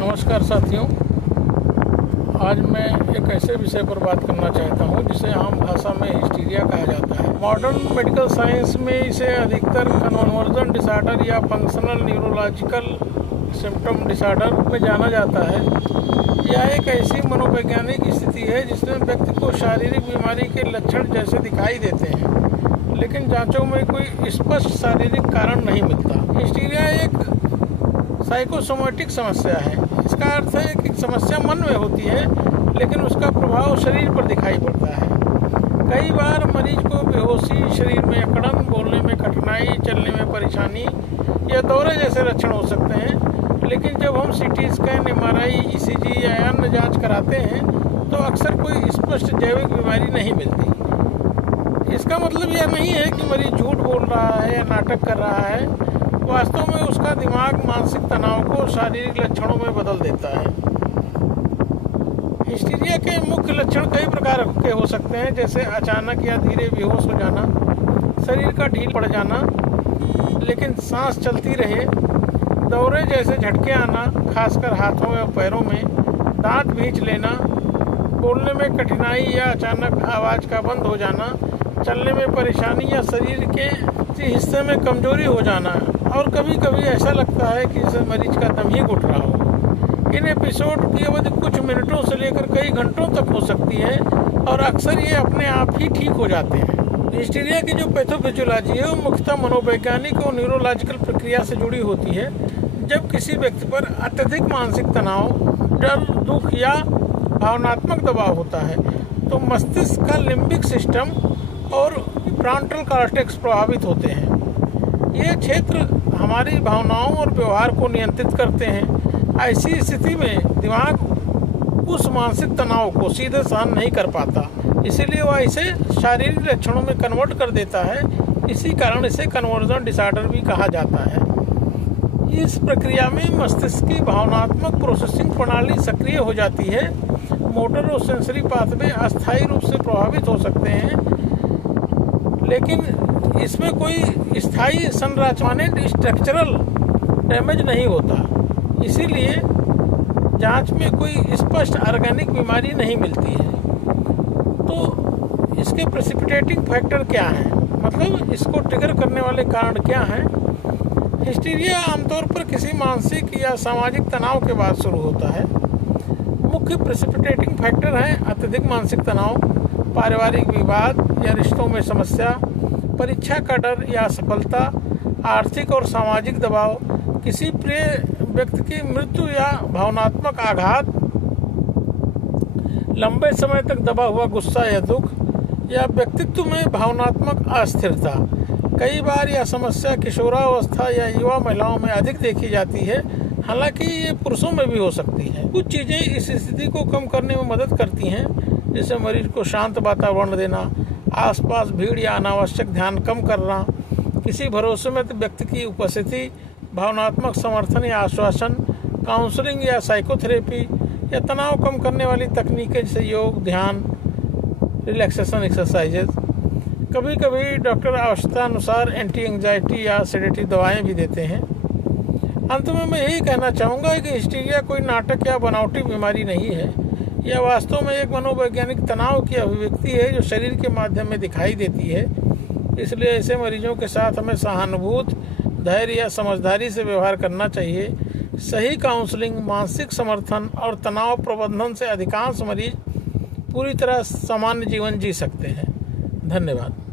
नमस्कार साथियों, आज मैं एक ऐसे विषय पर बात करना चाहता हूं जिसे आम भाषा में हिस्टीरिया कहा जाता है। मॉडर्न मेडिकल साइंस में इसे अधिकतर कन्वर्जन डिसऑर्डर या फंक्शनल न्यूरोलॉजिकल सिम्टम डिसऑर्डर में जाना जाता है। यह एक ऐसी मनोवैज्ञानिक स्थिति है जिसमें व्यक्ति को शारीरिक बीमारी के लक्षण जैसे दिखाई देते हैं, लेकिन जांचों में कोई स्पष्ट शारीरिक कारण नहीं मिलता। हिस्टीरिया एक साइकोसोमेटिक समस्या है। इसका अर्थ है कि समस्या मन में होती है, लेकिन उसका प्रभाव शरीर पर दिखाई पड़ता है। कई बार मरीज को बेहोशी, शरीर में अकड़न, बोलने में कठिनाई, चलने में परेशानी या दौरे जैसे लक्षण हो सकते हैं। लेकिन जब हम सीटी स्कैन, एमआरआई, ईसीजी या अन्य जांच कराते हैं तो अक्सर कोई स्पष्ट जैविक बीमारी नहीं मिलती। इसका मतलब यह नहीं है कि मरीज झूठ बोल रहा है या नाटक कर रहा है। वास्तव में उसका दिमाग मानसिक तनाव को शारीरिक लक्षणों में बदल देता है। हिस्टीरिया के मुख्य लक्षण कई प्रकार के हो सकते हैं, जैसे अचानक या धीरे बेहोश हो जाना, शरीर का ढील पड़ जाना लेकिन सांस चलती रहे, दौरे जैसे झटके आना, खासकर हाथों या पैरों में, दांत भींच लेना, बोलने में कठिनाई या अचानक आवाज़ का बंद हो जाना, चलने में परेशानी या शरीर के किसी हिस्से में कमजोरी हो जाना, और कभी कभी ऐसा लगता है कि जैसे मरीज का दम ही घुट रहा हो। इन एपिसोड की अवधि कुछ मिनटों से लेकर कई घंटों तक हो सकती है और अक्सर ये अपने आप ही ठीक हो जाते हैं। हिस्टीरिया की जो पैथोफिजियोलॉजी है वो मुख्यतः मनोवैज्ञानिक और न्यूरोलॉजिकल प्रक्रिया से जुड़ी होती है। जब किसी व्यक्ति पर अत्यधिक मानसिक तनाव, डर, दुख या भावनात्मक दबाव होता है तो मस्तिष्क का लिम्बिक सिस्टम और फ्रंटल कॉर्टेक्स प्रभावित होते हैं। ये क्षेत्र हमारी भावनाओं और व्यवहार को नियंत्रित करते हैं। ऐसी स्थिति में दिमाग उस मानसिक तनाव को सीधे सहन नहीं कर पाता, इसीलिए वह इसे शारीरिक लक्षणों में कन्वर्ट कर देता है। इसी कारण इसे कन्वर्जन डिसऑर्डर भी कहा जाता है। इस प्रक्रिया में मस्तिष्क की भावनात्मक प्रोसेसिंग प्रणाली सक्रिय हो जाती है। मोटर और सेंसरी पाथवे अस्थायी रूप से प्रभावित हो सकते हैं, लेकिन इसमें कोई स्थायी संरचनात्मक स्ट्रक्चरल डैमेज नहीं होता। इसीलिए जांच में कोई स्पष्ट ऑर्गेनिक बीमारी नहीं मिलती है। तो इसके प्रेसिपिटेटिंग फैक्टर क्या हैं, मतलब इसको ट्रिगर करने वाले कारण क्या हैं। हिस्टीरिया आमतौर पर किसी मानसिक या सामाजिक तनाव के बाद शुरू होता है। मुख्य प्रेसिपिटेटिंग फैक्टर हैं अत्यधिक मानसिक तनाव, पारिवारिक विवाद या रिश्तों में समस्या, परीक्षा का डर या असफलता, आर्थिक और सामाजिक दबाव, किसी प्रिय व्यक्ति की मृत्यु या भावनात्मक आघात, लंबे समय तक दबा हुआ गुस्सा या दुख, या व्यक्तित्व में भावनात्मक अस्थिरता। कई बार यह समस्या किशोरावस्था या युवा महिलाओं में अधिक देखी जाती है, हालांकि ये पुरुषों में भी हो सकती है। कुछ चीज़ें इस स्थिति को कम करने में मदद करती हैं, जैसे मरीज को शांत वातावरण देना, आसपास भीड़ या अनावश्यक ध्यान कम करना, किसी भरोसेमंद व्यक्ति की उपस्थिति, भावनात्मक समर्थन या आश्वासन, काउंसलिंग या साइकोथेरेपी, या तनाव कम करने वाली तकनीकें जैसे योग, ध्यान, रिलैक्सेशन एक्सरसाइजेज। कभी कभी डॉक्टर आवश्यकता अनुसार एंटी एंजाइटी या सेडेटिव दवाएं भी देते हैं। अंत में मैं यही कहना चाहूँगा कि हिस्टीरिया कोई नाटक या बनावटी बीमारी नहीं है। यह वास्तव में एक मनोवैज्ञानिक तनाव की अभिव्यक्ति है जो शरीर के माध्यम में दिखाई देती है। इसलिए ऐसे मरीजों के साथ हमें सहानुभूति, धैर्य या समझदारी से व्यवहार करना चाहिए। सही काउंसलिंग, मानसिक समर्थन और तनाव प्रबंधन से अधिकांश मरीज पूरी तरह सामान्य जीवन जी सकते हैं। धन्यवाद।